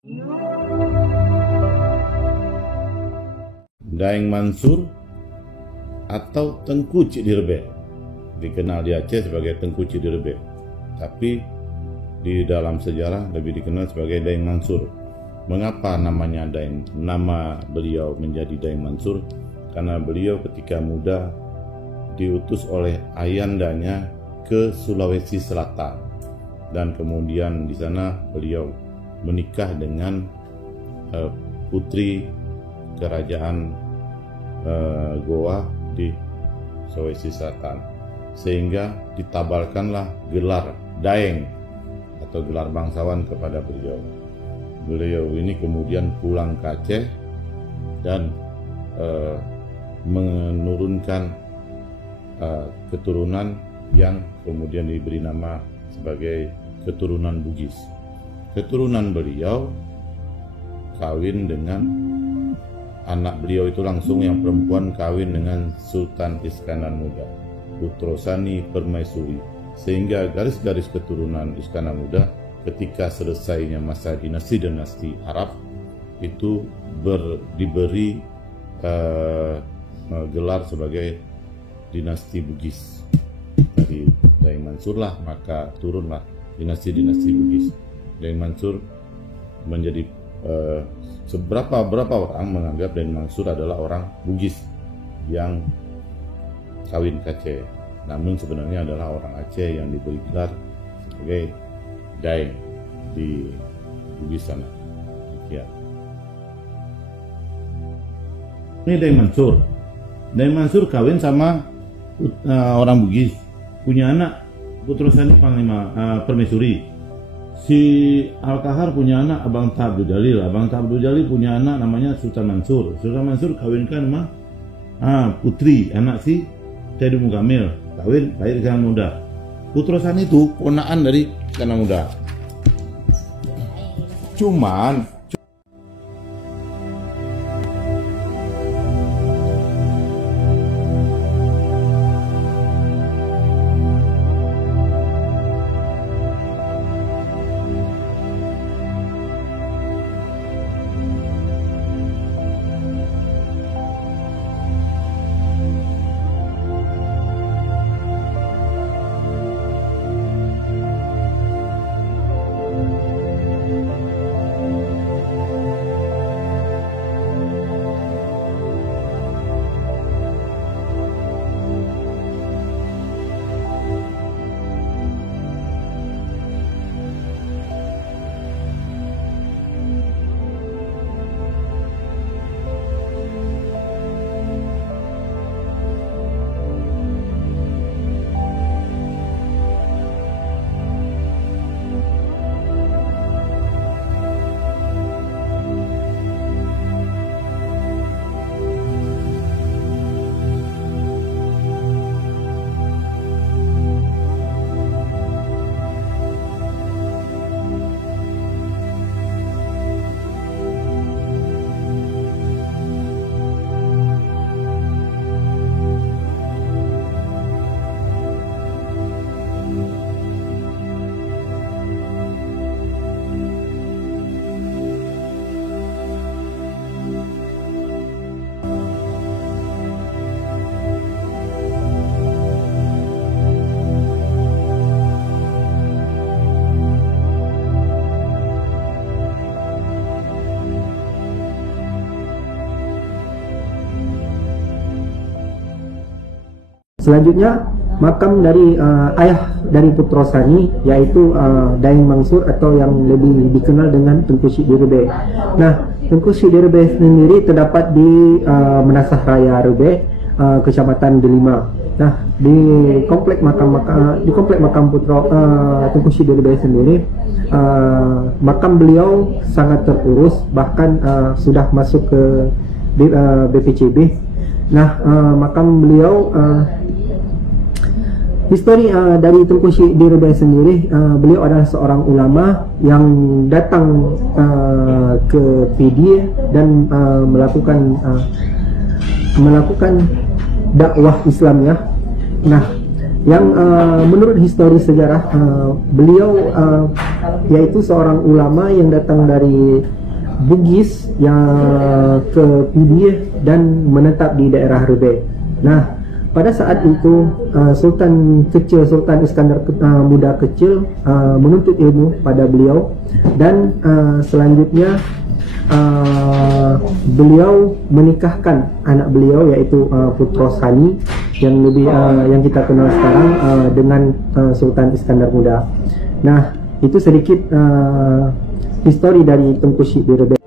Daeng Mansur atau Tengku Cidirbe, dikenal di Aceh sebagai Tengku Cidirbe, tapi di dalam sejarah lebih dikenal sebagai Daeng Mansur. Mengapa nama beliau menjadi Daeng Mansur? Karena beliau ketika muda diutus oleh ayandanya ke Sulawesi Selatan, dan kemudian di sana beliau menikah dengan putri kerajaan Goa di Sulawesi Selatan, sehingga ditabalkanlah gelar Daeng atau gelar bangsawan kepada beliau. Beliau ini kemudian pulang ke Aceh dan menurunkan keturunan yang kemudian diberi nama sebagai keturunan Bugis. Keturunan beliau kawin dengan anak beliau itu langsung yang perempuan kawin dengan Sultan Iskandar Muda, Putrosani Permaisuri, sehingga garis-garis keturunan Iskandar Muda ketika selesainya masa dinasti Arab itu diberi gelar sebagai dinasti Bugis. Dari Daeng Mansur lah maka turunlah dinasti Bugis. Daeng Mansur menjadi berapa orang menganggap Daeng Mansur adalah orang Bugis yang kawin ke Aceh, namun sebenarnya adalah orang Aceh yang diberi gelar sebagai Daeng di Bugis sana. Ya. Ini Daeng Mansur. Daeng Mansur kawin sama orang Bugis, punya anak Putrosani Panglima Permaisuri. Si Al-Kahar punya anak Abang Abdul Jalil. Abang Abdul Jalil punya anak namanya Sultan Mansur. Sultan Mansur kawinkan sama putri anak si Taidu Mukamil, kawin lahir Iskandar Muda. Putrosani itu ponakan dari Iskandar Muda. Cuman selanjutnya makam dari ayah dari Putrosani, yaitu Daeng Mansur atau yang lebih dikenal dengan Tengku Cidirbe. Nah, Tengku Cidirbe sendiri terdapat di Menasah Raya Rebe, Kecamatan Delima. Nah, di komplek makam Tengku Cidirbe sendiri, makam beliau sangat terurus, bahkan sudah masuk ke BPCB. Nah, makam beliau histori dari Tengku Cidirbe sendiri, beliau adalah seorang ulama yang datang ke PD dan melakukan dakwah Islamnya. Nah, yang menurut histori sejarah beliau yaitu seorang ulama yang datang dari Bugis yang ke Pidie dan menetap di daerah Rebeh. Nah, pada saat itu Sultan Iskandar Muda kecil menuntut ilmu pada beliau, dan selanjutnya beliau menikahkan anak beliau yaitu Putros Hani yang kita kenal sekarang dengan Sultan Iskandar Muda. Nah, itu sedikit histori dari Tengku Syek di Rebeh.